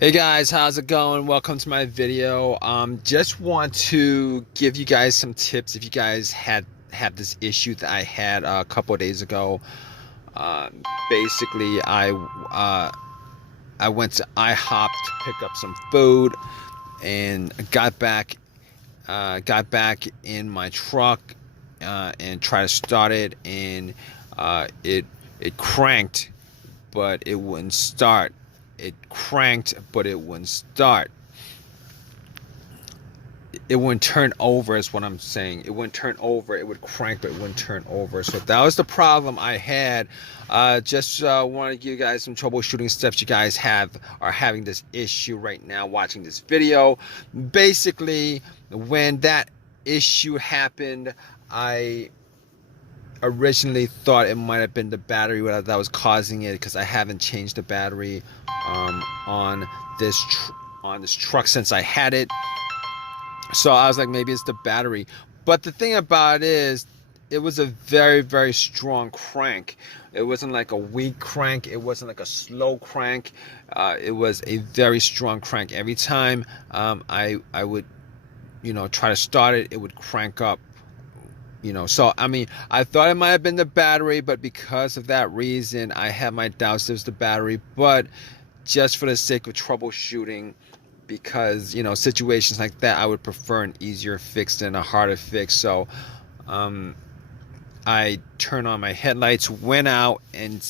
Hey guys, how's it going? Welcome to my video. Just want to give you guys some tips if you guys had this issue that I had a couple of days ago. Basically, I went to IHOP to pick up some food and got back in my truck and tried to start it, and it cranked, but it wouldn't start. It cranked, but it wouldn't start. It wouldn't turn over, is what I'm saying. It wouldn't turn over. It would crank, but it wouldn't turn over. So that was the problem I had. Just want to give you guys some troubleshooting steps. You guys are having this issue right now watching this video. Basically, when that issue happened, I originally thought it might have been the battery that was causing it, because I haven't changed the battery on this truck since I had it. So I was like, maybe it's the battery. But the thing about it is, it was a very, very strong crank. It wasn't like a weak crank. It wasn't like a slow crank. It was a very strong crank. Every time I would, try to start it, it would crank up. So I mean, I thought it might have been the battery, but because of that reason, I had my doubts it was the battery. But just for the sake of troubleshooting, because situations like that, I would prefer an easier fix than a harder fix. So I turned on my headlights, went out and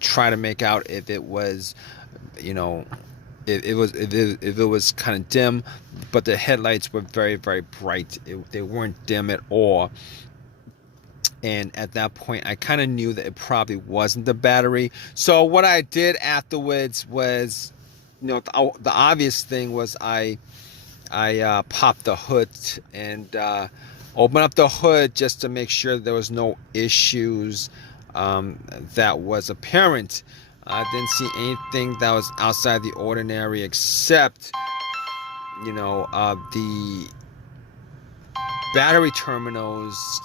try to make out if it was, if it was kind of dim, but the headlights were very, very bright. They weren't dim at all. And at that point, I kind of knew that it probably wasn't the battery. So what I did afterwards was, the obvious thing was I popped the hood and opened up the hood just to make sure there was no issues that was apparent. I didn't see anything that was outside the ordinary, except the battery terminals,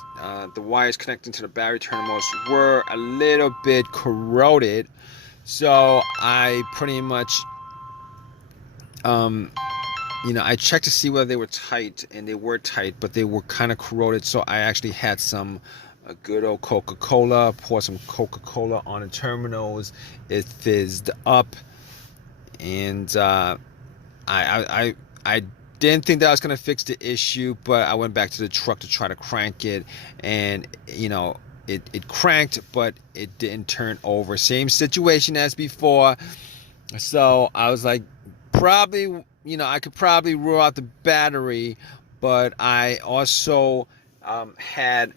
the wires connecting to the battery terminals were a little bit corroded. So I pretty much I checked to see whether they were tight, and they were tight, but they were kind of corroded. So I actually had some good old Coca-Cola, poured some Coca-Cola on the terminals. It fizzed up, and I didn't think that I was gonna fix the issue, but I went back to the truck to try to crank it, and it cranked, but it didn't turn over. Same situation as before. So I was like, probably, I could probably rule out the battery, but I also had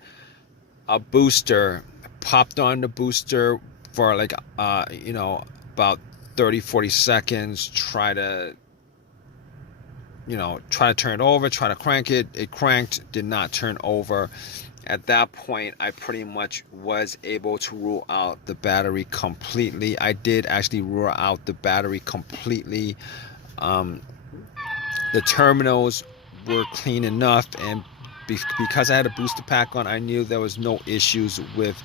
a booster. Popped on the booster for like about 30-40 seconds. Try to turn it over, try to crank it. It cranked, did not turn over. At that point, I pretty much was able to rule out the battery completely. I did actually rule out the battery completely. The terminals were clean enough, and because I had a booster pack on, I knew there was no issues with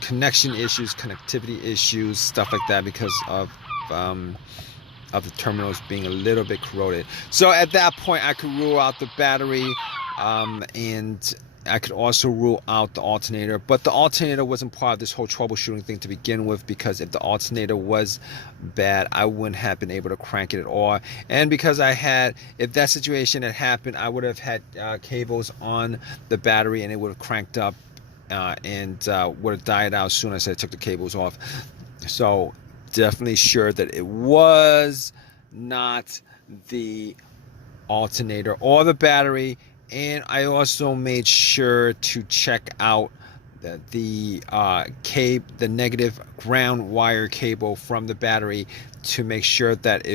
connection issues, connectivity issues, stuff like that, because of the terminals being a little bit corroded. So at that point, I could rule out the battery, and I could also rule out the alternator. But the alternator wasn't part of this whole troubleshooting thing to begin with, because if the alternator was bad, I wouldn't have been able to crank it at all. And because if that situation had happened, I would have had cables on the battery, and it would have cranked up and would have died out as soon as I took the cables off. So definitely sure that it was not the alternator or the battery. And I also made sure to check out the negative ground wire cable from the battery, to make sure that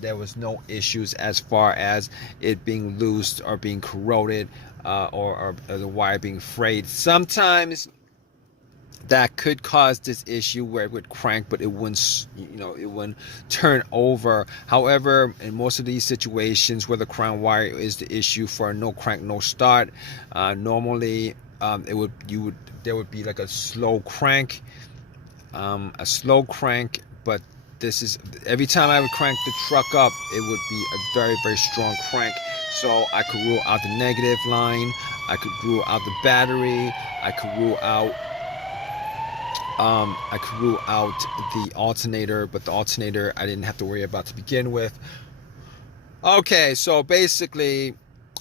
there was no issues as far as it being loose or being corroded, or the wire being frayed. Sometimes that could cause this issue where it would crank, but it wouldn't turn over. However, in most of these situations where the crown wire is the issue for a no crank, no start, normally there would be like a slow crank, but this is every time I would crank the truck up, it would be a very, very strong crank. So I could rule out the negative line, I could rule out the battery, I could rule out the alternator, but the alternator I didn't have to worry about to begin with. Okay, so basically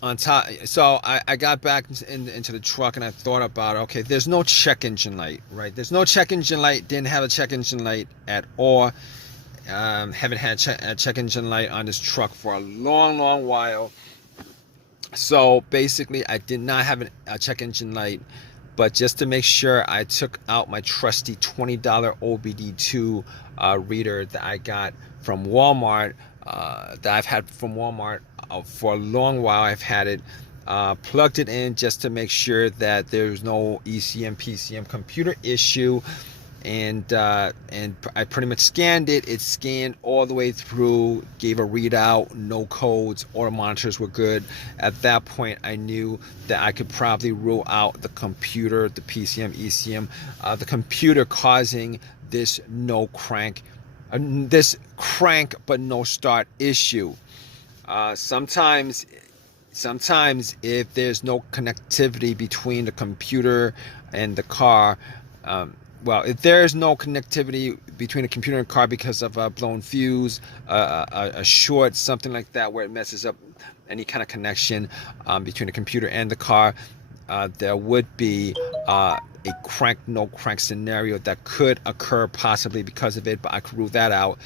on top, so I got back into the truck and I thought about, okay, there's no check engine light, right? There's no check engine light, didn't have a check engine light at all. Haven't had a check engine light on this truck for a long while. So basically I did not have a check engine light, but just to make sure, I took out my trusty $20 OBD2 reader that I got from Walmart, that I've had from Walmart for a long while. I've had it, plugged it in just to make sure that there's no ECM PCM computer issue, and I pretty much scanned it. It scanned all the way through, gave a readout, no codes, all the monitors were good. At that point I knew that I could probably rule out the computer, the PCM, ECM, the computer causing this this crank but no start issue. Sometimes if there's no connectivity between the computer and the car, well, if there's no connectivity between the computer and car because of a blown fuse, a short, something like that, where it messes up any kind of connection between the computer and the car, there would be a crank, no crank scenario that could occur possibly because of it, but I could rule that out.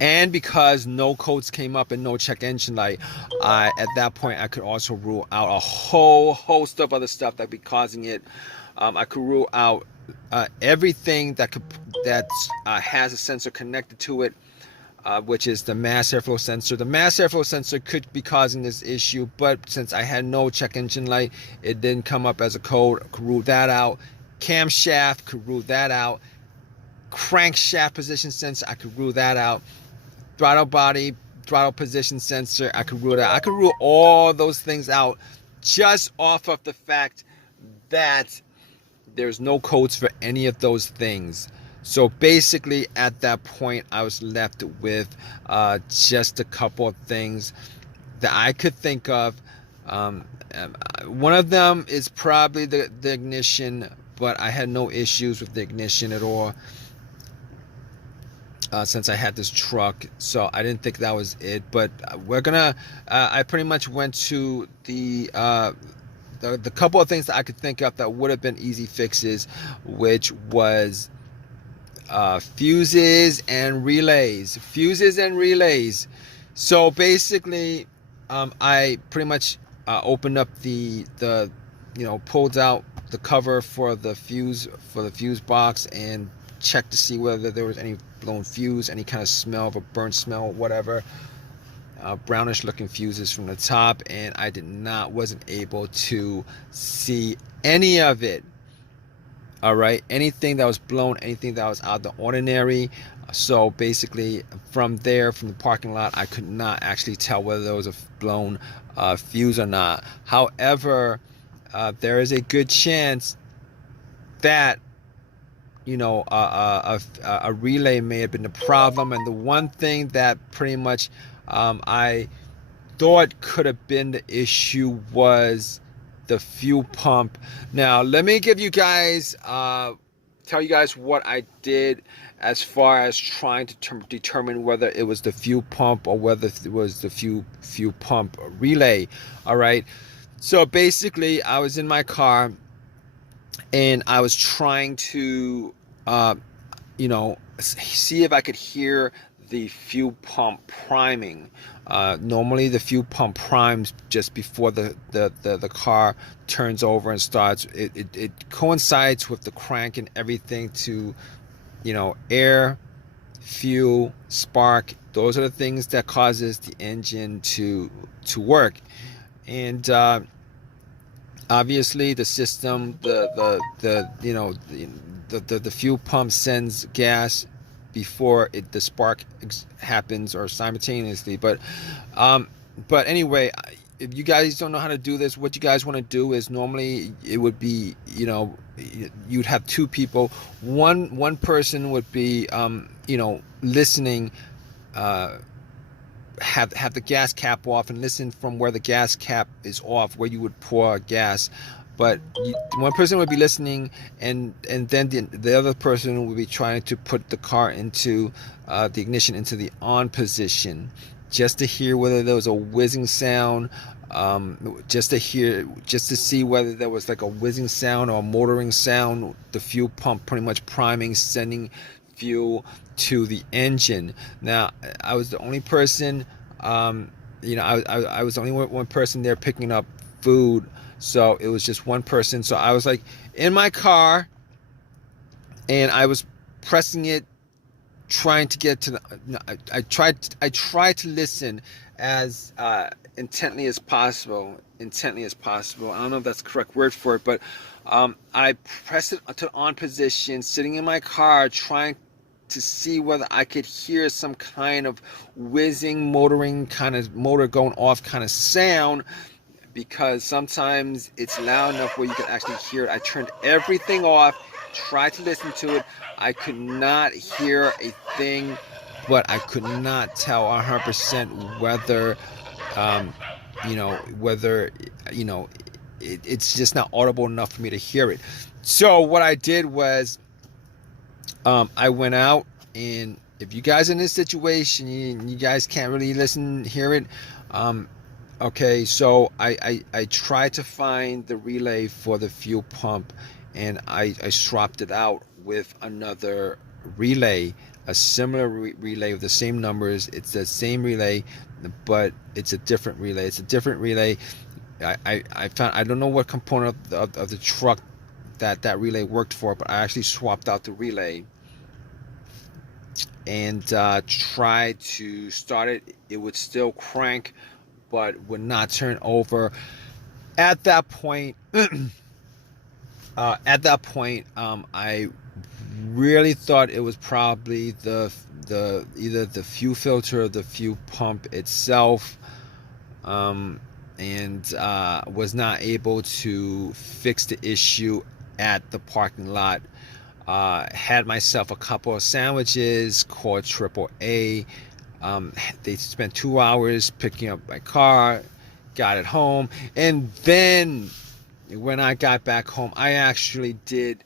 And because no codes came up and no check engine light, at that point I could also rule out a whole host of other stuff that would be causing it. I could rule out everything that has a sensor connected to it, which is the mass airflow sensor. The mass airflow sensor could be causing this issue, but since I had no check engine light, it didn't come up as a code. I could rule that out. Camshaft, could rule that out. Crankshaft position sensor, I could rule that out. Throttle body, throttle position sensor, I could rule that out. I could rule all those things out just off of the fact that there's no codes for any of those things. So basically at that point I was left with just a couple of things that I could think of. One of them is probably the ignition, but I had no issues with the ignition at all since I had this truck, so I didn't think that was it. But we're gonna I pretty much went to the couple of things that I could think of that would have been easy fixes, which was fuses and relays. So basically I pretty much opened up the pulled out the cover for the fuse box and checked to see whether there was any blown fuse, any kind of smell of a burnt smell, whatever. Brownish looking fuses from the top, and I wasn't able to see any of it. All right, anything that was blown, anything that was out of the ordinary. So basically from the parking lot, I could not actually tell whether there was a blown fuse or not. However, there is a good chance that a relay may have been the problem. And the one thing that pretty much I thought could have been the issue was the fuel pump. Now let me give you guys tell you guys what I did as far as trying to determine whether it was the fuel pump or whether it was the fuel pump relay. All right, so basically I was in my car and I was trying to see if I could hear the fuel pump priming. Normally the fuel pump primes just before the car turns over and starts. It coincides with the crank and everything to, air, fuel, spark. Those are the things that causes the engine to work. And obviously the system, the fuel pump sends gas before the spark happens or simultaneously. But anyway, if you guys don't know how to do this, what you guys want to do is normally it would be, you know, you'd have two people. One person would be, you know, listening, have the gas cap off and listen from where the gas cap is off, where you would pour gas. But one person would be listening, and then the other person would be trying to put the car into the ignition into the on position, just to hear whether there was a whizzing sound, just to see whether there was like a whizzing sound or a motoring sound, the fuel pump pretty much priming, sending fuel to the engine. Now, I was the only person, you know, I was the only one person there picking up food, so it was just one person. So I was like in my car, and I was pressing it, trying to get to the. I tried to listen as intently as possible. Intently as possible. I don't know if that's the correct word for it, but I pressed it to on position, sitting in my car, trying to see whether I could hear some kind of whizzing, motoring, kind of motor going off kind of sound, because sometimes it's loud enough where you can actually hear it. I turned everything off, tried to listen to it. I could not hear a thing, but I could not tell 100% whether, you know, it's just not audible enough for me to hear it. So what I did was, I went out, and if you guys are in this situation, you guys can't really hear it. Okay, so I tried to find the relay for the fuel pump, and I swapped it out with another relay, a similar relay with the same numbers. It's the same relay, but it's a different relay. It's a different relay. I found, I don't know what component of the truck that relay worked for, but I actually swapped out the relay and tried to start it. It would still crank, but would not turn over. At that point, I really thought it was probably either the fuel filter or the fuel pump itself, and was not able to fix the issue at the parking lot. Had myself a couple of sandwiches, called AAA. They spent 2 hours picking up my car, got it home, and then when I got back home, I actually redid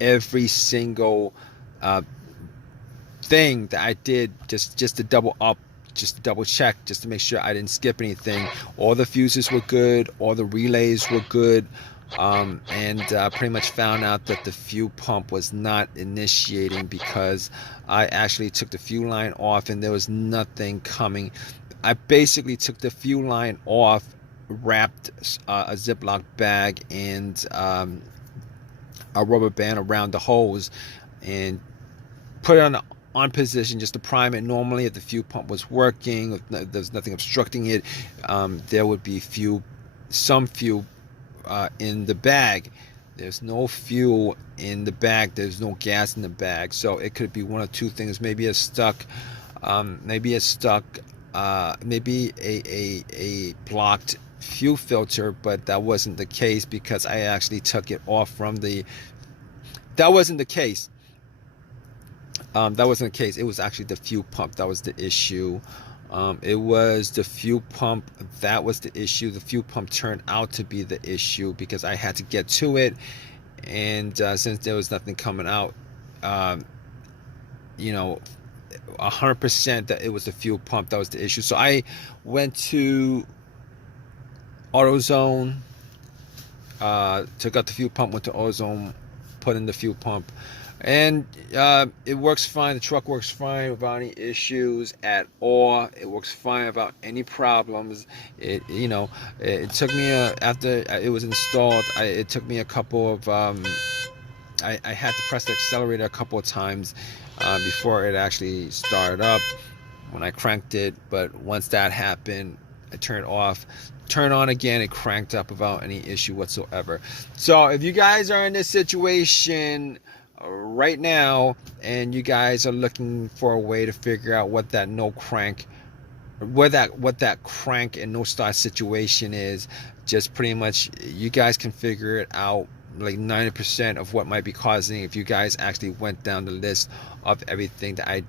every single thing that I did, just to double up, just to double check, just to make sure I didn't skip anything. All the fuses were good, all the relays were good, and pretty much found out that the fuel pump was not initiating because I actually took the fuel line off and there was nothing coming. I basically took the fuel line off, wrapped a Ziploc bag and a rubber band around the hose, and put it on position just to prime it. Normally, if the fuel pump was working, if there's nothing obstructing it, there would be some fuel in the bag. There's no fuel in the bag. There's no gas in the bag. So it could be one of two things. Maybe a blocked fuel filter, but that wasn't the case because I actually took it off from the. That wasn't the case. That wasn't the case. It was actually the fuel pump that was the issue. It was the fuel pump that was the issue. The fuel pump turned out to be the issue because I had to get to it, and since there was nothing coming out, 100% that it was the fuel pump that was the issue. So I went to AutoZone, took out the fuel pump, went to AutoZone, put in the fuel pump, and it works fine. The truck works fine without any issues at all. It works fine without any problems. It took me after it was installed, it took me a couple of I had to press the accelerator a couple of times before it actually started up when I cranked it. But once that happened, I turned off, turn on again, it cranked up without any issue whatsoever. So if you guys are in this situation right now and you guys are looking for a way to figure out what that no crank what that crank and no start situation is. Just pretty much you guys can figure it out, like 90% of what might be causing, if you guys actually went down the list of everything that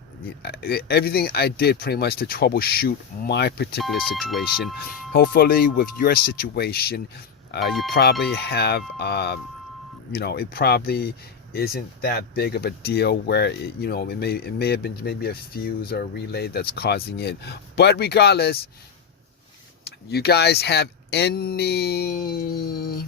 everything I did pretty much to troubleshoot my particular situation. Hopefully with your situation, you probably have it probably isn't that big of a deal where it may have been maybe a fuse or a relay that's causing it. But regardless, you guys have any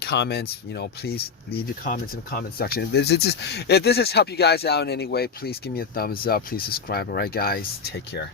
comments, please leave your comments in the comment section. If this has helped you guys out in any way, please give me a thumbs up, please subscribe. All right guys, take care.